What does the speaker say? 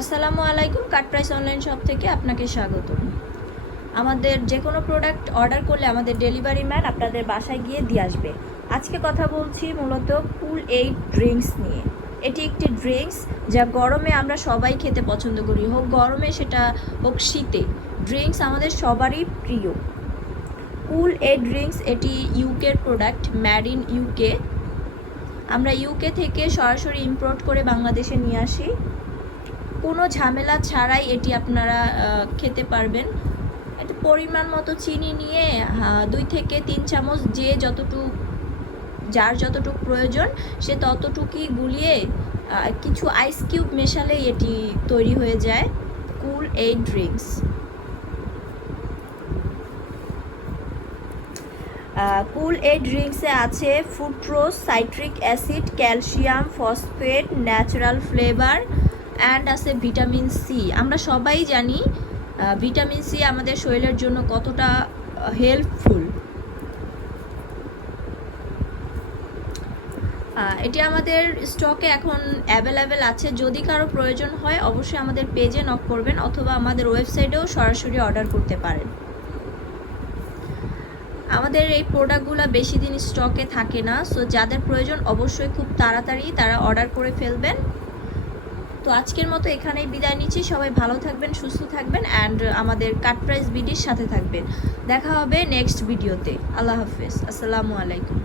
আসসালামু আলাইকুম, কাট price online shop থেকে আপনাকে স্বাগতম। আমাদের যে কোনো প্রোডাক্ট অর্ডার করলে আমাদের ডেলিভারি ম্যান আপনাদের বাসায় গিয়ে দিয়ে আসবে। আজকে কথা বলছি মূলত কুল এইড ড্রিঙ্কস নিয়ে। এটি একটি ড্রিঙ্কস যা গরমে আমরা সবাই খেতে পছন্দ করি, হোক গরমে সেটা হোক শীতে। ড্রিঙ্কস আমাদের সবারই প্রিয়। কুল এইড ড্রিঙ্কস এটি ইউকের প্রোডাক্ট, মেড ইন ইউকে। আমরা ইউকে থেকে সরাসরি ইম্পোর্ট করে বাংলাদেশে নিয়ে আসি। কোনো ঝামেলা ছাড়াই এটি আপনারা খেতে পারবেন। একটা পরিমাণ মতো চিনি নিয়ে 2 থেকে 3 চামচ যার যতটুকু প্রয়োজন সে ততটুকুই গুলিয়ে কিছু আইস কিউব মেশালেই এটি তৈরি হয়ে যায় কুল এইড ড্রিঙ্কস। কুল এইড ড্রিঙ্কসে আছে fructose, citric acid, calcium, phosphate, natural flavour and আছে ভিটামিন সি। আমরা সবাই জানি ভিটামিন সি আমাদের শরীরের জন্য কতটা হেল্পফুল। এটি আমাদের স্টকে এখন অ্যাভেলেবেল আছে। যদি কারো প্রয়োজন হয় অবশ্যই আমাদের পেজে নক করবেন অথবা আমাদের ওয়েবসাইটেও সরাসরি অর্ডার করতে পারেন। আমাদের এই প্রোডাক্টগুলো বেশি দিন স্টকে থাকে না, সো যাদের প্রয়োজন অবশ্যই খুব তাড়াতাড়ি তারা অর্ডার করে ফেলবেন। তো আজকের মতো এখানেই বিদায় নিচ্ছি। সবাই ভালো থাকবেন, সুস্থ থাকবেন অ্যান্ড আমাদের কাট প্রাইস বিডির সাথে থাকবেন। দেখা হবে নেক্সট ভিডিওতে। আল্লাহ হাফেজ, আসসালামু আলাইকুম।